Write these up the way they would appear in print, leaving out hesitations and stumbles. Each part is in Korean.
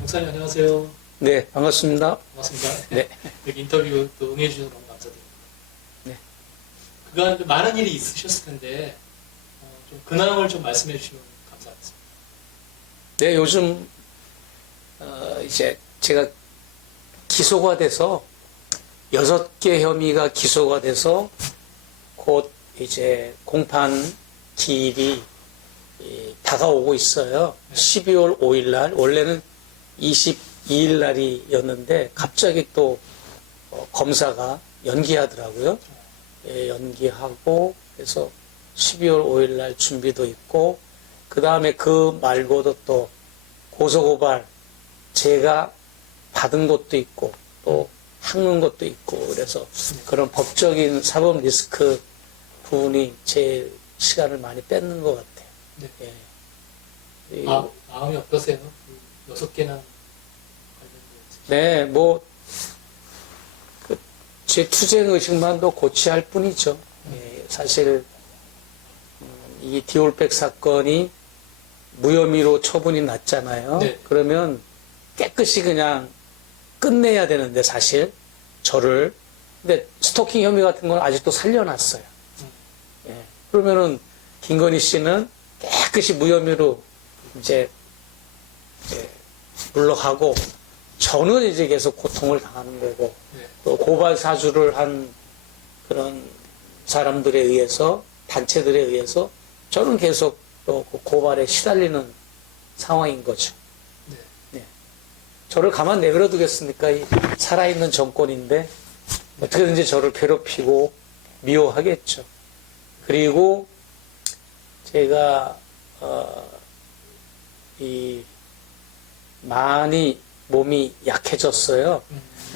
목사님 안녕하세요. 네, 반갑습니다. 반갑습니다. 네. 여기 인터뷰 또 응해주셔서 너무 감사드립니다. 네. 그간 좀 많은 일이 있으셨을 텐데 좀 근황을 좀 말씀해 주시면 감사하겠습니다. 네, 요즘 이제 제가 기소가 돼서 6개 혐의가 기소가 돼서 곧 이제 공판 기일이 다가오고 있어요. 네. 12월 5일 날, 원래는 22일 날이었는데 갑자기 또 검사가 연기하더라고요. 예, 연기하고 그래서 12월 5일 날 준비도 있고 그 다음에 그 말고도 또 고소고발 제가 받은 것도 있고 또 항는 것도 있고 그래서 그런 법적인 사법 리스크 부분이 제 시간을 많이 뺏는 것 같아요. 네. 예. 마음이 어떠세요? 6개나 관련된. 네, 뭐, 제 투쟁 의식만도 고취할 뿐이죠. 예, 사실, 이 디올백 사건이 무혐의로 처분이 났잖아요. 네. 그러면 깨끗이 그냥 끝내야 되는데, 사실, 저를. 근데 스토킹 혐의 같은 건 아직도 살려놨어요. 예, 그러면은, 김건희 씨는 깨끗이 무혐의로 이제 물러가고, 저는 이제 계속 고통을 당하는 거고, 네. 또 고발 사주를 한 그런 사람들에 의해서, 단체들에 의해서, 저는 계속 또 그 고발에 시달리는 상황인 거죠. 네. 네. 저를 가만 내버려 두겠습니까? 이 살아있는 정권인데, 어떻게든지 저를 괴롭히고 미워하겠죠. 그리고 제가, 많이 몸이 약해졌어요.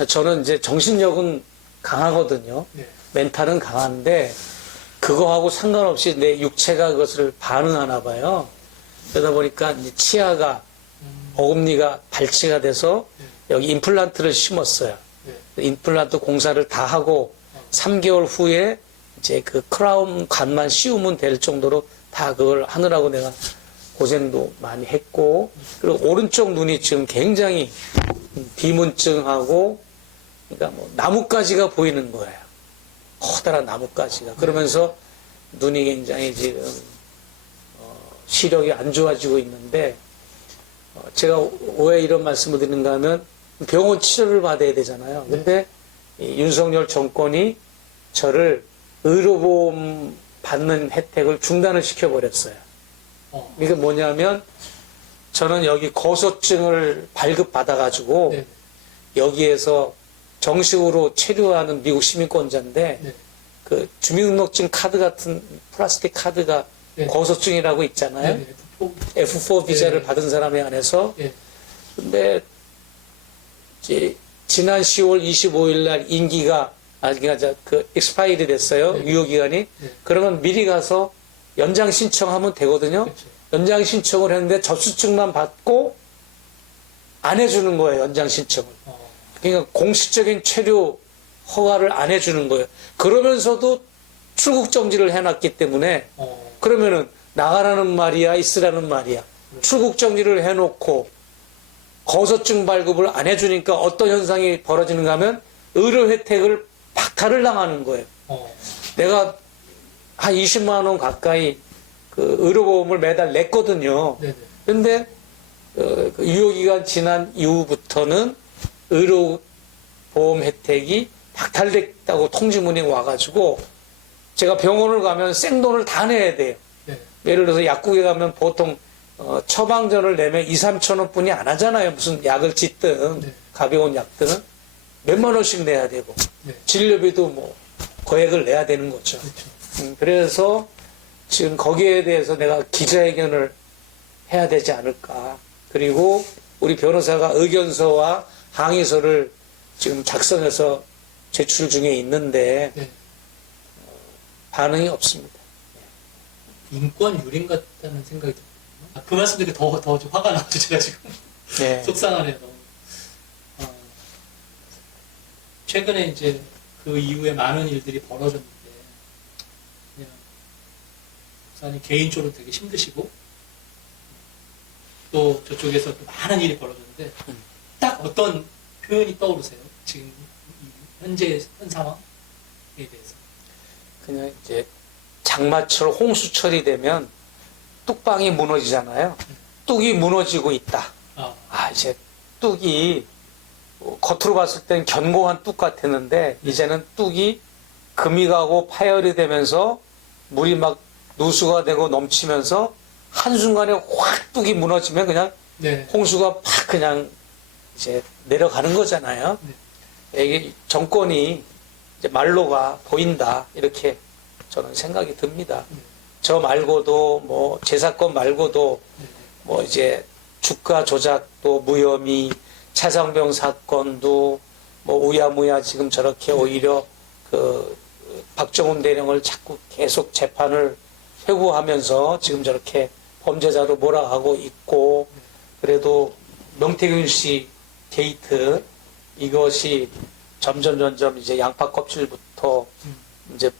저는 이제 정신력은 강하거든요. 네. 멘탈은 강한데 그거하고 상관없이 내 육체가 그것을 반응하나 봐요. 그러다 보니까 이제 치아가 어금니가 발치가 돼서 여기 임플란트를 심었어요. 네. 임플란트 공사를 다 하고 3개월 후에 이제 그 크라운 관만 씌우면 될 정도로 다 그걸 하느라고 내가 고생도 많이 했고, 그리고 오른쪽 눈이 지금 굉장히 비문증하고, 그러니까 뭐 나뭇가지가 보이는 거예요. 커다란 나뭇가지가. 그러면서 눈이 굉장히 지금 시력이 안 좋아지고 있는데, 제가 왜 이런 말씀을 드리는가 하면 병원 치료를 받아야 되잖아요. 근데 이 윤석열 정권이 저를 의료보험 받는 혜택을 중단을 시켜버렸어요. 이게 뭐냐면 저는 여기 거소증을 발급받아가지고 네. 여기에서 정식으로 체류하는 미국 시민권자인데 네. 그 주민등록증 카드 같은 플라스틱 카드가 네. 거소증이라고 있잖아요. 네. F4 비자를 네. 받은 사람에 한해서. 네. 근데 이제 지난 10월 25일 날 임기가 그러니까 그 익스파일이 됐어요. 네. 유효기간이. 네. 그러면 미리 가서 연장 신청하면 되거든요. 그렇죠. 연장 신청을 했는데 접수증만 받고 안 해주는 거예요. 연장 신청을. 그러니까 공식적인 체류 허가를 안 해주는 거예요. 그러면서도 출국 정지를 해놨기 때문에 그러면은 나가라는 말이야, 있으라는 말이야. 출국 정지를 해놓고 거소증 발급을 안 해주니까 어떤 현상이 벌어지는가 하면 의료 혜택을 박탈을 당하는 거예요. 내가 한 20만 원 가까이 그 의료보험을 매달 냈거든요. 네네. 근데 그 유효기간 지난 이후부터는 의료보험 혜택이 박탈됐다고 통지문이 와가지고 제가 병원을 가면 생돈을 다 내야 돼요. 네. 예를 들어서 약국에 가면 보통 처방전을 내면 2, 3천 원뿐이 안 하잖아요. 무슨 약을 짓든 네. 가벼운 약들은 몇만 원씩 내야 되고 네. 진료비도 뭐 거액을 내야 되는 거죠. 그렇죠. 그래서 지금 거기에 대해서 내가 기자회견을 해야 되지 않을까. 그리고 우리 변호사가 의견서와 항의서를 지금 작성해서 제출 중에 있는데 네. 반응이 없습니다. 인권 유린 같다는 생각이 들거든요. 그 말씀 드리고 더 화가 나서 제가 지금 네. 속상하네요. 너무. 최근에 이제 그 이후에 많은 일들이 벌어졌는데 그냥 목사님 개인적으로 되게 힘드시고 또 저쪽에서 또 많은 일이 벌어졌는데 하셨는데 딱 어떤 표현이 떠오르세요? 지금 현재 현 상황에 대해서. 그냥 이제 장마철 홍수철이 되면 뚝방이 무너지잖아요. 뚝이 무너지고 있다. 이제 뚝이 겉으로 봤을 땐 견고한 뚝 같았는데 이제는 뚝이 금이 가고 파열이 되면서 물이 막 누수가 되고 넘치면서 한순간에 확 뚝이 무너지면 그냥 네. 홍수가 팍 그냥 이제 내려가는 거잖아요. 이게 정권이 이제 말로가 보인다 이렇게 저는 생각이 듭니다. 저 말고도 뭐 제사건 말고도 뭐 이제 주가 조작도 무혐의, 차상병 사건도 뭐 우야무야 지금 저렇게 오히려 그 박정훈 대령을 자꾸 계속 재판을 회고하면서 지금 저렇게 범죄자로 몰아가고 있고, 그래도 명태균 씨 게이트 이것이 점점 이제 양파 껍질부터 이제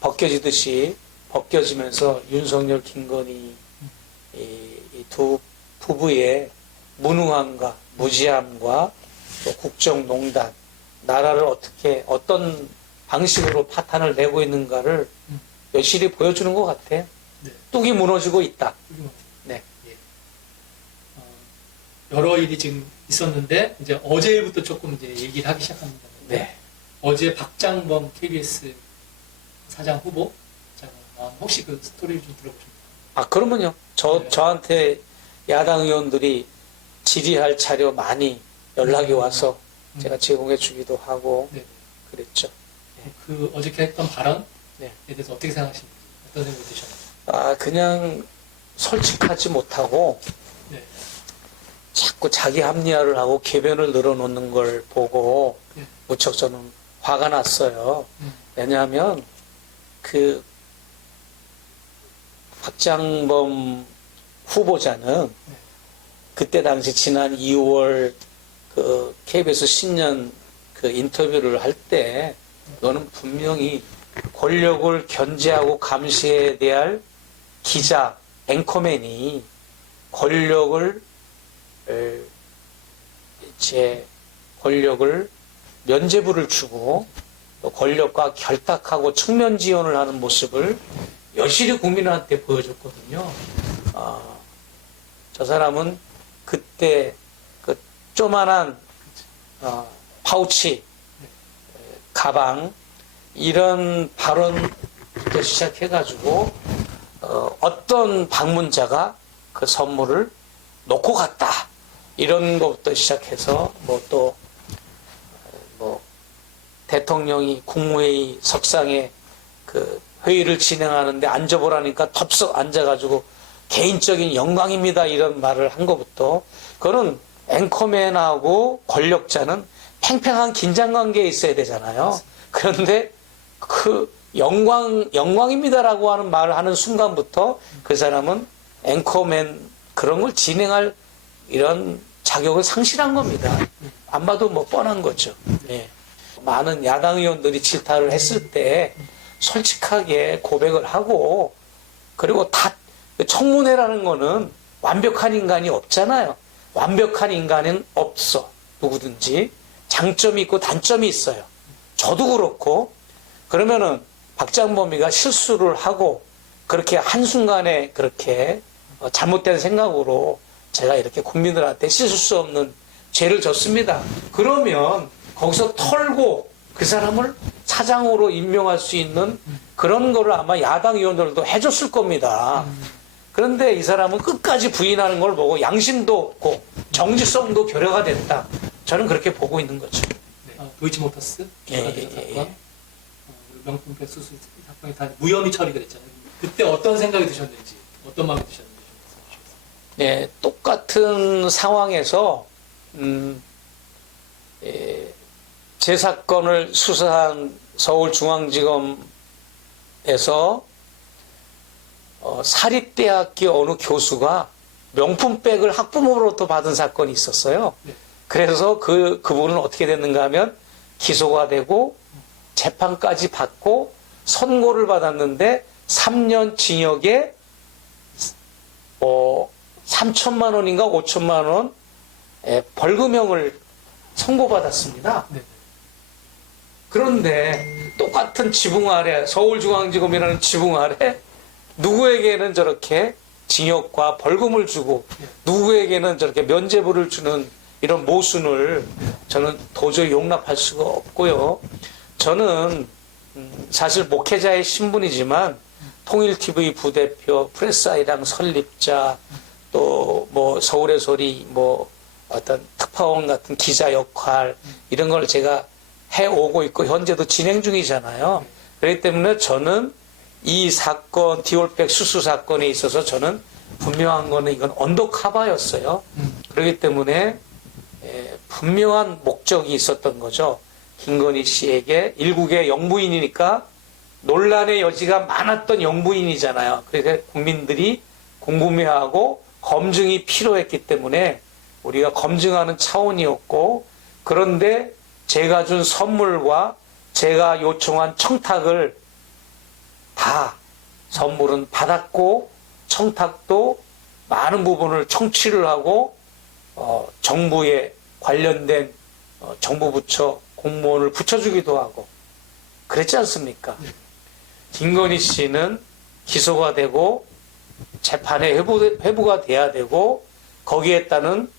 벗겨지듯이 벗겨지면서 윤석열, 김건희 이 두 부부의 무능함과 무지함과 또 국정농단, 나라를 어떻게 어떤 방식으로 파탄을 내고 있는가를 여실히 보여주는 것 같아요. 네. 뚝이 무너지고 있다. 네. 예. 여러 일이 지금 있었는데 이제 어제부터 조금 이제 얘기를 하기 시작합니다. 네. 어제 박장범 KBS 사장 후보 혹시 그 스토리를 좀 들어보셨나요? 그러면요. 저한테 야당 의원들이 질의할 자료 많이 연락이 와서 제가 제공해 주기도 하고 네. 그랬죠. 그 어저께 했던 발언에 네. 대해서 어떻게 생각하십니까? 어떤 생각이 드셨나요? 그냥 솔직하지 못하고 네. 자꾸 자기 합리화를 하고 궤변을 늘어놓는 걸 보고 네. 무척 저는 화가 났어요. 왜냐하면 그 박장범 후보자는 그때 당시 지난 2월 그 KBS 신년 그 인터뷰를 할 때 너는 분명히 권력을 견제하고 감시해야 될 기자, 앵커맨이 권력을 면죄부를 주고 또 권력과 결탁하고 측면 지원을 하는 모습을 여실히 국민한테 보여줬거든요. 저 사람은 그때 그 조만한 파우치, 가방 이런 발언부터 시작해가지고 어떤 방문자가 그 선물을 놓고 갔다 이런 것부터 시작해서 뭐 대통령이 국무회의 석상에 그 회의를 진행하는데 앉아보라니까 덥석 앉아가지고 개인적인 영광입니다 이런 말을 한 것부터, 그거는 앵커맨하고 권력자는 팽팽한 긴장관계에 있어야 되잖아요. 그런데 그 영광입니다라고 하는 말을 하는 순간부터 그 사람은 앵커맨 그런 걸 진행할 이런 자격을 상실한 겁니다. 안 봐도 뭐 뻔한 거죠. 예. 많은 야당 의원들이 질타를 했을 때 솔직하게 고백을 하고, 그리고 다 청문회라는 거는 완벽한 인간이 없잖아요. 완벽한 인간은 없어. 누구든지 장점이 있고 단점이 있어요. 저도 그렇고. 그러면은 박장범이가 실수를 하고 그렇게 한순간에 그렇게 잘못된 생각으로 제가 이렇게 국민들한테 씻을 수 없는 죄를 졌습니다. 그러면 거기서 털고 그 사람을 사장으로 임명할 수 있는 그런 거를 아마 야당 의원들도 해줬을 겁니다. 그런데 이 사람은 끝까지 부인하는 걸 보고 양심도 없고 정직성도 결여가 됐다. 저는 그렇게 보고 있는 거죠. 네. 도이치모터스 예. 명품백 수수 사건이 다 무혐의 처리가 됐잖아요. 그때 어떤 생각이 드셨는지, 어떤 마음이 드셨는지 좀 말씀해 주시겠어요? 네, 똑같은 상황에서 제 사건을 수사한 서울중앙지검에서 사립대학교 어느 교수가 명품백을 학부모로부터 받은 사건이 있었어요. 네. 그래서 그분은 어떻게 됐는가 하면 기소가 되고 재판까지 받고 선고를 받았는데 3년 징역에 3천만 원인가 5천만 원 벌금형을 선고받았습니다. 네. 그런데 똑같은 지붕 아래, 서울중앙지검이라는 지붕 아래 누구에게는 저렇게 징역과 벌금을 주고 누구에게는 저렇게 면죄부를 주는 이런 모순을 저는 도저히 용납할 수가 없고요. 저는 사실 목회자의 신분이지만 통일TV 부대표, 프레스아이랑 설립자, 또 뭐 서울의 소리, 뭐 어떤 특파원 같은 기자 역할 이런 걸 제가 해오고 있고 현재도 진행 중이잖아요. 그렇기 때문에 저는 이 사건, 디올백 수수 사건에 있어서 저는 분명한 거는 이건 언더커버였어요. 그렇기 때문에 분명한 목적이 있었던 거죠. 김건희 씨에게 일국의 영부인이니까 논란의 여지가 많았던 영부인이잖아요. 그래서 국민들이 궁금해하고 검증이 필요했기 때문에 우리가 검증하는 차원이었고, 그런데 제가 준 선물과 제가 요청한 청탁을 다 선물은 받았고 청탁도 많은 부분을 청취를 하고 정부에 관련된 정부 부처 공무원을 붙여주기도 하고 그랬지 않습니까? 김건희 씨는 기소가 되고 재판에 회부가 돼야 되고 거기에 따른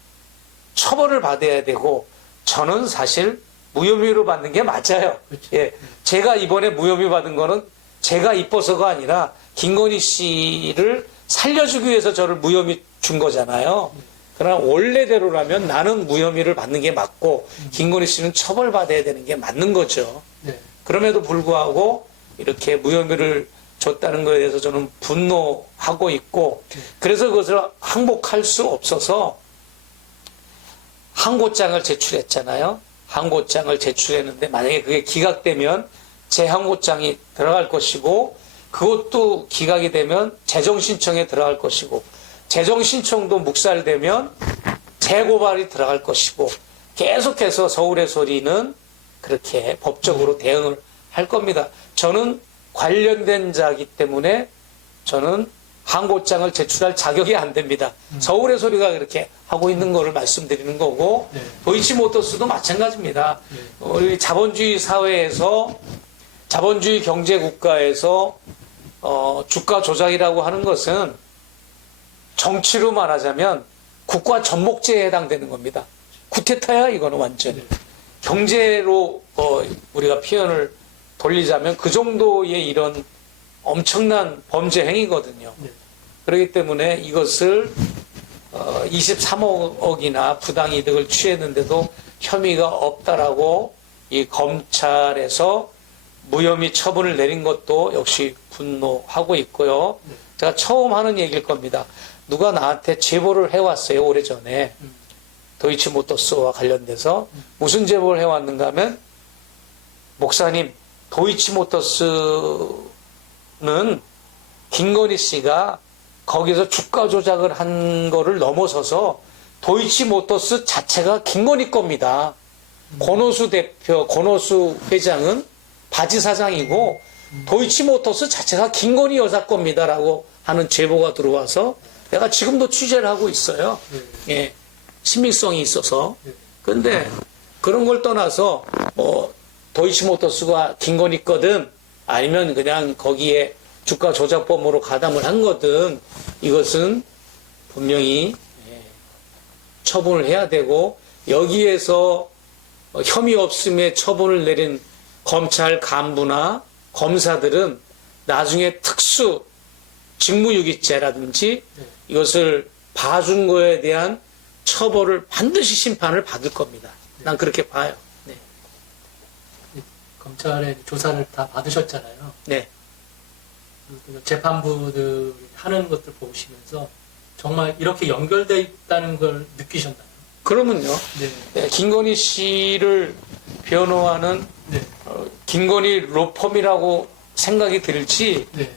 처벌을 받아야 되고, 저는 사실 무혐의로 받는 게 맞아요. 그렇죠. 예, 제가 이번에 무혐의 받은 거는 제가 이뻐서가 아니라 김건희 씨를 살려주기 위해서 저를 무혐의 준 거잖아요. 그러나 원래대로라면 나는 무혐의를 받는 게 맞고 김건희 씨는 처벌받아야 되는 게 맞는 거죠. 네. 그럼에도 불구하고 이렇게 무혐의를 줬다는 것에 대해서 저는 분노하고 있고, 그래서 그것을 항복할 수 없어서 항고장을 제출했잖아요. 항고장을 제출했는데 만약에 그게 기각되면 제 항고장이 들어갈 것이고, 그것도 기각이 되면 재정신청에 들어갈 것이고, 재정신청도 묵살되면 재고발이 들어갈 것이고, 계속해서 서울의 소리는 그렇게 법적으로 대응을 할 겁니다. 저는 관련된 자이기 때문에 저는 항고장을 제출할 자격이 안 됩니다. 서울의 소리가 그렇게 하고 있는 거를 말씀드리는 거고, 네. 도이치모터스도 마찬가지입니다. 네. 우리 자본주의 사회에서, 자본주의 경제 국가에서 주가 조작이라고 하는 것은 정치로 말하자면 국가 전목죄에 해당되는 겁니다. 쿠데타야 이거는 완전히. 네. 경제로 우리가 표현을 돌리자면 그 정도의 이런 엄청난 범죄 행위거든요. 네. 그렇기 때문에 이것을 23억이나 부당이득을 취했는데도 혐의가 없다라고 이 검찰에서 무혐의 처분을 내린 것도 역시 분노하고 있고요. 네. 제가 처음 하는 얘기일 겁니다. 누가 나한테 제보를 해왔어요, 오래전에. 도이치모터스와 관련돼서 무슨 제보를 해왔는가 하면, 목사님, 도이치모터스는 김건희 씨가 거기서 주가 조작을 한 거를 넘어서서 도이치모터스 자체가 김건희 겁니다. 권오수 대표, 권오수 회장은 바지 사장이고 도이치모터스 자체가 김건희 여사 겁니다라고 하는 제보가 들어와서 내가 지금도 취재를 하고 있어요. 예, 신빙성이 있어서. 근데 그런 걸 떠나서 도이치모터스가 김건희 거든 아니면 그냥 거기에 주가 조작범으로 가담을 한 거든 이것은 분명히 처분을 해야 되고, 여기에서 혐의 없음에 처분을 내린 검찰 간부나 검사들은 나중에 특수 직무유기죄라든지 이것을 봐준 거에 대한 처벌을 반드시 심판을 받을 겁니다. 난 그렇게 봐요. 네. 검찰의 조사를 다 받으셨잖아요. 네. 재판부들 하는 것들 보시면서 정말 이렇게 연결되어 있다는 걸 느끼셨나요? 그러면요. 네. 네, 김건희 씨를 변호하는 네. 김건희 로펌이라고 생각이 들지, 네.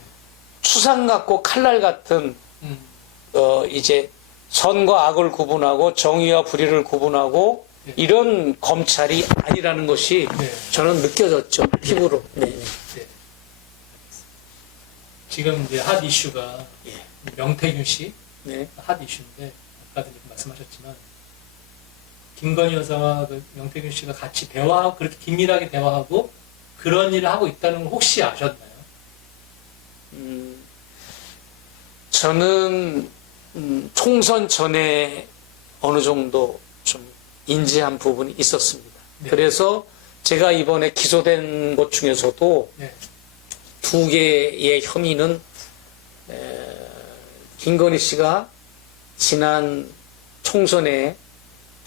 추상 같고 칼날 같은 음. 이제 선과 악을 구분하고 정의와 불의를 구분하고 네. 이런 검찰이 아니라는 것이 네. 저는 느껴졌죠. 피부로. 네. 네. 지금 이제 핫 이슈가 예. 명태균 씨 네. 핫 이슈인데 아까도 이제 말씀하셨지만 김건희 여사와 그 명태균 씨가 같이 대화하고 그렇게 긴밀하게 대화하고 그런 일을 하고 있다는 걸 혹시 아셨나요? 저는 총선 전에 어느 정도 좀 인지한 부분이 있었습니다. 네. 그래서 제가 이번에 기소된 것 중에서도 네. 2개의 혐의는 김건희 씨가 지난 총선에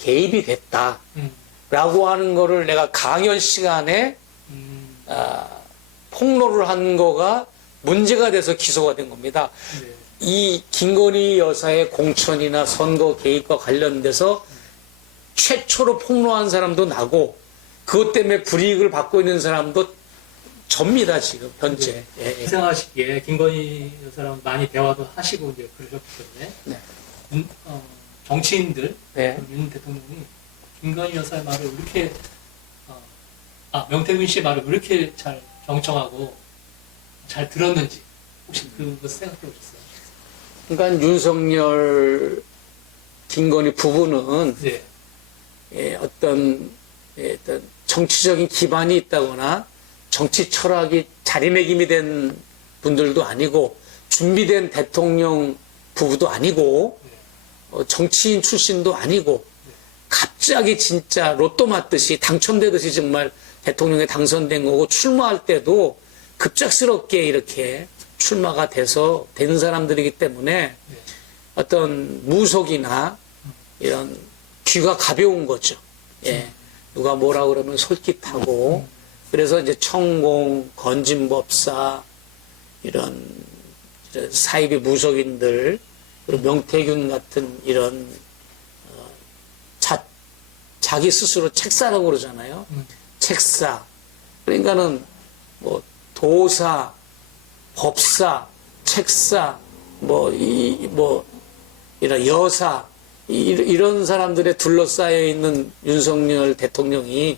개입이 됐다라고 음. 하는 거를 내가 강연 시간에 음. 폭로를 한 거가 문제가 돼서 기소가 된 겁니다. 네. 이 김건희 여사의 공천이나 선거 개입과 관련돼서 최초로 폭로한 사람도 나고 그것 때문에 불이익을 받고 있는 사람도 접니다 지금 현재. 예, 예. 생각하시기에 김건희 여사랑 많이 대화도 하시고 이제 그러셨기 때문에 네. 정치인들 네. 윤 대통령이 김건희 여사의 말을 왜 이렇게 명태균 씨의 말을 왜 이렇게 잘 경청하고 잘 들었는지 혹시 그거 생각해 보셨어요? 그러니까 윤석열, 김건희 부부는 네. 어떤 정치적인 기반이 있다거나 정치 철학이 자리매김이 된 분들도 아니고 준비된 대통령 부부도 아니고 정치인 출신도 아니고 갑자기 진짜 로또 맞듯이 당첨되듯이 정말 대통령에 당선된 거고 출마할 때도 급작스럽게 이렇게 출마가 돼서 된 사람들이기 때문에 어떤 무속이나 이런 귀가 가벼운 거죠. 예. 누가 뭐라 그러면 솔깃하고 그래서 이제 천공, 건진법사 이런 사이비 무속인들 그리고 명태균 같은 이런 자기 스스로 책사라고 그러잖아요. 책사. 그러니까는 뭐 도사, 법사, 책사, 이런 여사 이런 사람들에 둘러싸여 있는 윤석열 대통령이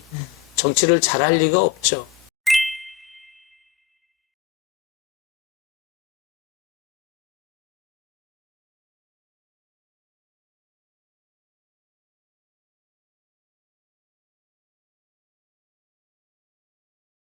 정치를 잘할 리가 없죠.